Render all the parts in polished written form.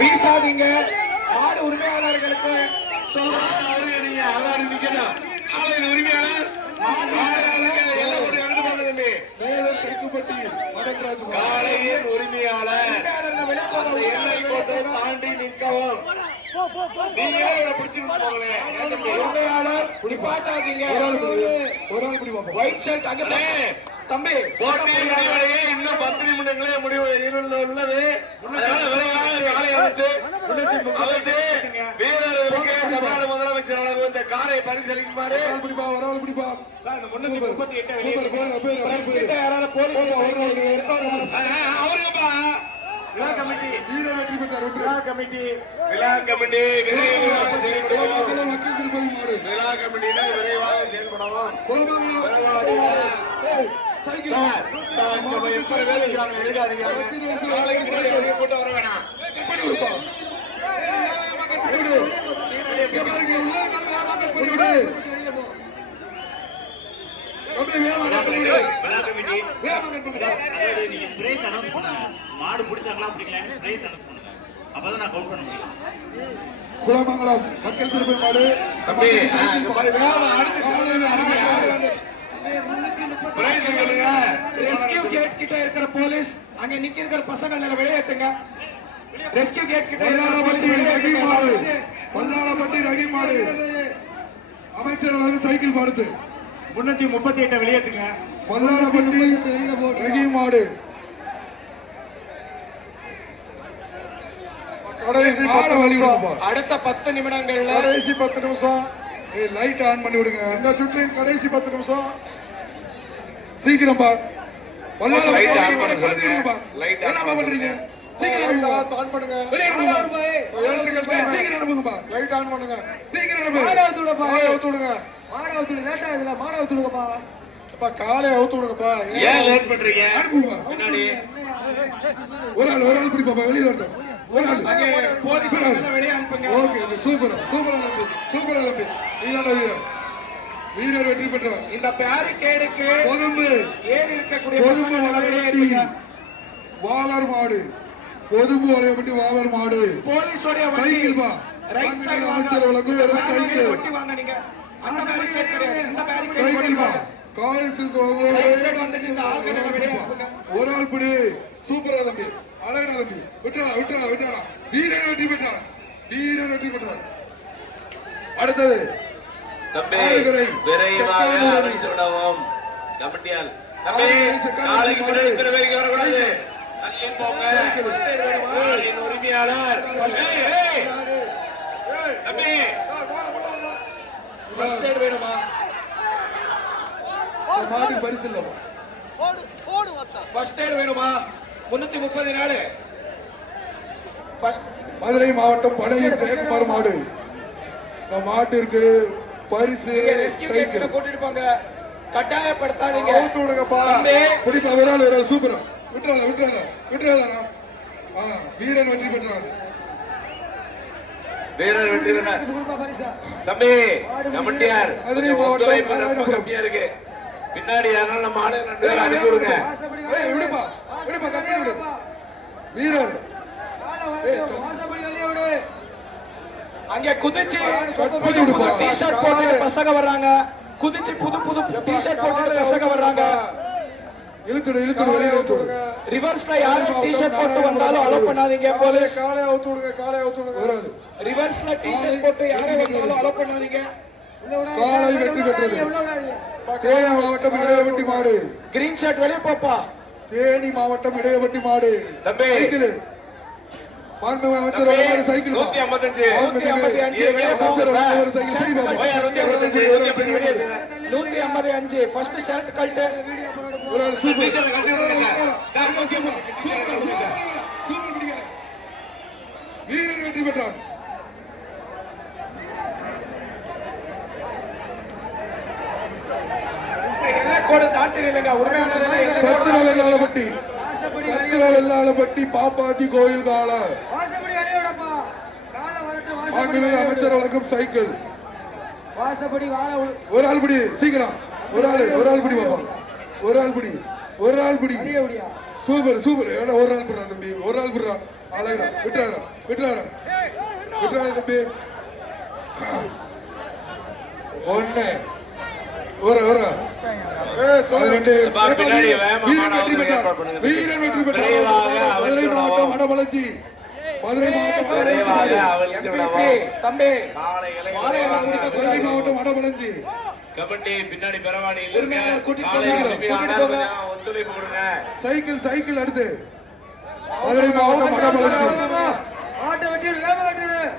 வீசாதீங்க. மாடு உரிமையாளர்களுக்கு சொல்றேன். நீங்க அதான் நிக்கணும். காலையில் உரிமையாளர் காலையில் உரிமையாளர் எல்லை கோட்டை தாண்டி நிற்கவும். நீங்க பிடிச்சிட்டு உரிமையாளர் நிப்பாட்டாதீங்க. ஒயிட் ஷர்ட் அங்க தம்பி போட்டியிலேயே இன்னும் 10 நிமிடங்களே முடிவு உள்ளது. வீரர்களுக்கு தமிழ்நாடு முதலமைச்சர் அவர்கள் இந்த காரை பரிசீலிக்குமாறு விழா கமிட்டி விரைவாக செயல்படவும். போட்டு வர வேணாம். மாடு பிடிச்சாங்களா பிடிக்கல பிரைஸ் அனௌன்ஸ் பண்ணுங்க. அப்பதான் நான் கவுண்ட் பண்ண முடியும். குலமங்கலம் மக்கள் திருப்பி மாடு தம்பி ரெஸ்கியூ கேட் கிட்ட இருக்கிற போலீஸ் அங்க நிக்க இருக்கிற பசங்க வெளியேத்துங்க. ரெஸ்கியூ கேட் கிட்ட இருக்கிற போலீஸ் வெளியேத்துங்க. பல்லாளப்பட்டி ரகி மாடு அமைச்சர் சைக்கிள் மாடுது 338 வெளியேத்துங்க. பல்லாளப்பட்டி ரகி மாடு கடைசி 10 நிமிஷம். அடுத்த 10 நிமிடங்கள்ல கடைசி 10 நிமிஷம் லைட் ஆன் பண்ணி விடுங்க. இந்த சுற்றின் கடைசி 10 நிமிஷம் சீக்கிரம் பா. லைட் ஆன் பண்ண சொல்லுங்க. லைட் என்ன பண்றீங்க? சீக்கிரம் ஆன் பண்ணுங்க. சீக்கிரம் அனுப்புங்கப்பா. லைட் ஆன் பண்ணுங்க. சீக்கிரம் அனுப்புங்க. மாடு அவுத்து விடுங்க. மாடு அவுத்து லேட்டா இதுல மாடு அவுத்து விடுங்கப்பா. அப்பா காலை அவுத்து விடுங்கப்பா. ஏன் லேட் பண்றீங்க? அனுப்புங்க. பின்னாடி ஒரு ஆள் பிடி பாப்பா வெளிய வரட்டும். ஒரு ஆள் போலீஸ் வெளிய அனுப்புங்க. ஓகே சூப்பர் சூப்பரா தம்பி. சூப்பரா தம்பி. நீதான வீரர். வீரர் வெற்றி பெற்றவர். இந்த பேரிகேடுக்கு கொழும்பு ஏறி இருக்கக்கூடிய கொழும்பு பசங்க வெளிய வளையப்பட்டி அனுப்புங்க. வாலர் மாடு கொழும்பு வளையப்பட்டி வாலர் மாடு போலீஸோட சைக்கிள் பா. ரைட் சைடு அமைச்சர் வழங்கும் வெறும் சைக்கிள் ஒட்டி வாங்க நீங்க. அந்த பேரிகேட் கிடையாது. இந்த பேரிகேட் சைக்கிள் ஒட்டி பா. வாங்க. காய்ஸ் ரைட் சைடு வந்துட்டு இந்த ஆள்களை வெளிய அனுப்புங்க. ஒரு ஆள் பிடி. சூப்பரா தம்பி. அழகா தம்பி. விட்டுறா. வீரர் வெற்றி பெற்றார். வீரர் வெற்றி பெற்றார். அடுத்தது தம்பி விரைவாக அழைத்து விடவும். கமிட்டியால் தம்பி நாளைக்கு பின்னாடி இத்தனை பேருக்கு வரக்கூடாது. தள்ளி போங்க. நாளின் உரிமையாளர் தம்பி ஃபர்ஸ்ட் எய்ட் வேணுமா? மாடு பரிசு இல்லமா? ஃபர்ஸ்ட் எய்ட் வேணுமா? 334 ஃபர்ஸ்ட் மதுரை மாவட்டம் படையூர் ஜெயக்குமார் மாடு. இந்த மாட்டிற்கு பரிசு ரெஸ்கியூ கேட் கிட்ட கூட்டிட்டு போங்க. கட்டாயப்படுத்தாதீங்க. அவுத்து விடுங்கப்பா. பிடிப்பா. ஒரு ஆள் சூப்பரா. விட்டுறாதா. வீரன் வெற்றி பெற்றார். வீரர் வெற்றி பெற்றார். தம்பி கமிட்டியார் மதுரை மாவட்டம் கம்மியா இருக்கு. பின்னாடி யாராலும் நம்ம ஆளு 2 பேர் அனுப்பி விடுங்க. விடுப்பா கம்மி விடு. வீரர் அங்க குதிச்சு புது டி-ஷர்ட் போட்டு பசங்க வர்றாங்க. குதிச்சு புது டி-ஷர்ட் போட்டு பசங்க வர்றாங்க. இழுத்துடு வெளியே அவுத்து விடுங்க. ரிவர்ஸ்ல யாரும் டி-ஷர்ட் போட்டு வந்தாலும் அலோ பண்ணாதீங்க. போலீஸ் காலை அவுத்து விடுங்க. ரிவர்ஸ்ல டி-ஷர்ட் போட்டு யாரும் வந்தாலும் அலோ பண்ணாதீங்க. காலை வெற்றி பெற்றது. தேனி மாவட்டம் இடையவட்டி மாடு. கிரீன் ஷர்ட் வெளிய போப்பா. தேனி மாவட்டம் இடையவட்டி மாடு. தம்பி மாண்பு அமைச்சர் ஒரு சைக்கிள் 155 155 ஃபர்ஸ்ட் ஷர்ட் கழட்டு. ஒரு ஆள் சூப்பர். வீரர் வெற்றி பெற்றார். எல்லைக்கோடு தாண்டிடுங்க. உரிமையாளர் சத்திரவெல்லாளப்பட்டி பாப்பாத்தி கோயில் கால அமைச்சர் வழங்கும் சைக்கிள். ஒரு ஆள் பிடி. சீக்கிரம் ஒரு ஆள் பிடி பாப்பா. ஒரு ஆள் பிடி. சூப்பர். ஒரு ஆள் பிடுறா தம்பி. ஒரு ஆள் பிடுறா. அழகா விட்டுறாரு விட்டுறாரு விட்டுறாரு தம்பி ஒண்ணு ஒரு ஒரு பின்னாடி வேகமா மாடு ஏற்பாடு பண்ணுங்க. வீரன் வெற்றி பெற்றார் விரைவாக மதுரை அவருக்கு மாவட்டம் வடமலர்ச்சி மதுரை மாவட்டம் விரைவாக அவருக்கு MVP, தம்பி காளைகளை மாலையெல்லாம் விரைவாக முடிக்க மதுரை மாவட்டம் வடமலர்ச்சி கபடி பின்னாடி பெறவாணியில் உரிமையாளர் கூட்டிட்டு காலை போங்க. உரிமையாளர் கொஞ்சம் ஒத்துழைப்பு கொடுங்க. சைக்கிள் சைக்கிள் அடுத்து மதுரை மாவட்டம் வடமலர்ச்சி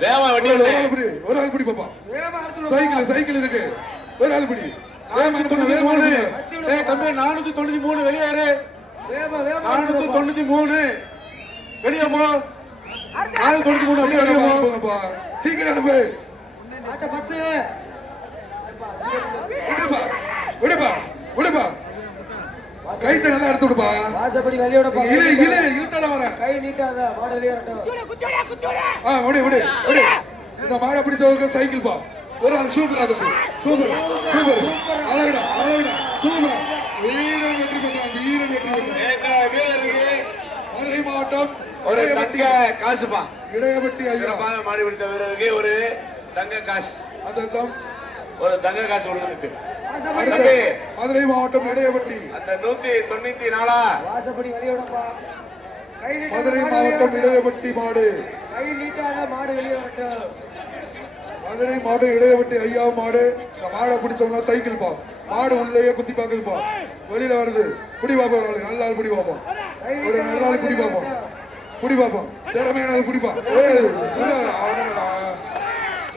வேகமா வெட்டி ஒரு விடு. ஆள் பிடி ஒரு ஆள் பிடி பாப்பா சைக்கிள் சைக்கிள் இதுக்கு ஒரு ஆள் பிடி 493 ஏய் தம்பி 493 வெளியேறு 493 வெளியே போ 493 அப்படியே வெளியே போ போங்கப்பா சீக்கிரம் அனுப்பு விடுப்பா விடுப்பா விடுப்பா கைத்த நல்லா எடுத்து விடுப்பா வாசப்படி வெளியோடப்பா இழு இழு இழுத்தால வரேன் கை நீட்டாத மாடு வெளியேறட்டும் விடு விடு விடு இந்த மாடை பிடிச்சவருக்கு சைக்கிள் பா ஒரு ஆள் சூப்பர் அதுக்கு சூப்பர் சூப்பர் அழகுடா அழகுடா சூப்பர் வீரன் வெற்றி பெற்றான் வீரன் வெற்றி பெற்றான் ஏங்க, வீரருக்கு மதுரை மாவட்டம் ஒரு தங்க காசுப்பா இடையபட்டி ஐயா சிறப்பாக மாடு பிடித்த வீரருக்கு ஒரு தங்க காசு அதெல்லாம் ஒரு தங்க காசு கொடுத்துருக்கு. அடுத்து மதுரை மாவட்டம் இடையபட்டி அந்த 194 வாசப்படி வெளியோடப்பா கை நீட்டாத மதுரை மாடு மாவட்டம் வெளியேறட்டும். இடையபட்டி மாடு கை நீட்டாத மாடு வெளியேறட்டும் மதுரை மாடு இடையபட்டி ஐயா மாடு இந்த மாடை பிடிச்சோம்னா சைக்கிள் பா மாடு உள்ளேயே குத்தி பாக்குதுப்பா வெளியில வருது குடி பாப்போம் ஒரு ஆளு நல்ல ஆள் குடி பாப்போம் ஒரு நல்ல ஆள் குடி பாப்போம் குடி பாப்போம் திறமையான ஆள் குடிப்பா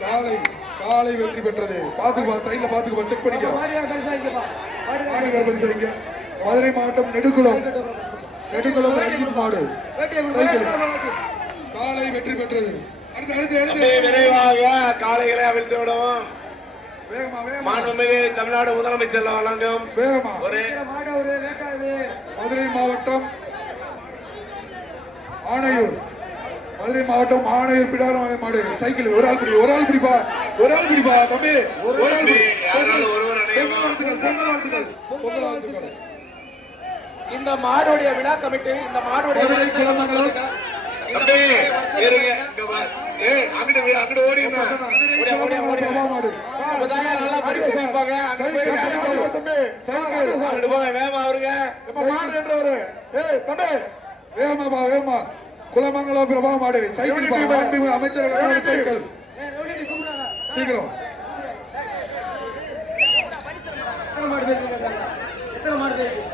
காலை காலை வெற்றி பெற்றது பாத்துக்குப்பா சைட்ல பாத்துக்குப்பா செக் பண்ணிக்க மாடியா பரிசாய்க்கப்பா மாடுகார பரிசு மதுரை மாவட்டம் நெடுக்குளம் நெடுக்குளம் ரஞ்சித் மாடு சைக்கிள் காலை வெற்றி பெற்றது அடுத்து அடுத்து அப்படியே அடுத்து விரைவாக காளைகளை அவிழ்த்து விடவும் வேகமா வேகமா மாண்புமிகு தமிழ்நாடு முதலமைச்சர் வழங்கும் வேகமா ஒரு மாடு ஒரு லேட்டாகுது மதுரை மாவட்டம் ஆணையூர் மதுரை மாவட்டம் ஆணையூர் பிடாரம் மாடு சைக்கிள் ஒரு ஆள் பிடி ஒரு ஆள் பிடிப்பா ஒரு ஆள் பிடிப்பா தம்பி ஒரு ஆள் பிடி யாராலும் ஒருவர் அடையமா. பொங்கல் வாழ்த்துக்கள் பொங்கல் வாழ்த்துக்கள் இந்த மாடுடைய விழா கமிட்டி இந்த மாடுடைய மதுரை வரிசை கிளம்புங்கள். சொல்லுங்க. இந்த தம்பி மாடுடைய இருங்க வரிசை இங்க வா. ஏய் அங்கிட்டு ஓடிங்க ஓடியா, ஓடியா, ஓடியா. பிரபா மாடு அப்பதான் நல்லா பரிசு வைப்பாங்க. அங்க போய் சைக்கிள் தம்பி சைக்கிள் அங்கிட்டு போங்க வேகமா வருங்க. மாடு என்றவரு ஏய் தம்பி வேகமா பா வேகமா குலமங்கலம் பிரபா மாடு சைக்கிள் பா மாண்புமிகு அமைச்சர் சைக்கிள் சீக்கிரம் எத்தனை மாடு போயிருக்காங்க எத்தனை மாடு போயிருக்கு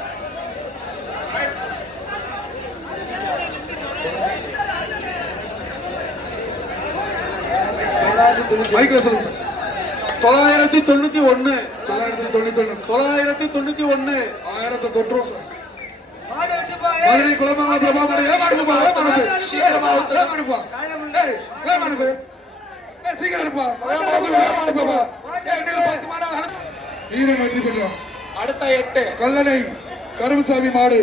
மைக்ல சொல்லுங்க 991 991 ஆயிரத்தை தொற்றுவோம் சார் மாடு வெட்டுப்பா மதுரை குலமங்கலம் பிரபா மாடு ஏமாடுப்பா ஏமாடுப்பு சீக்கிரமா ஊத்து. ஏமாடுப்பா ஏய் ஏமாடுப்பு ஏய் சீக்கிரம் இருப்பா ஏமாடுப்பா ஏய் நீங்க 10 மாடு வீரன் வெற்றி பெற்றான் அடுத்த 8 கல்லணை கருமசாமி மாடு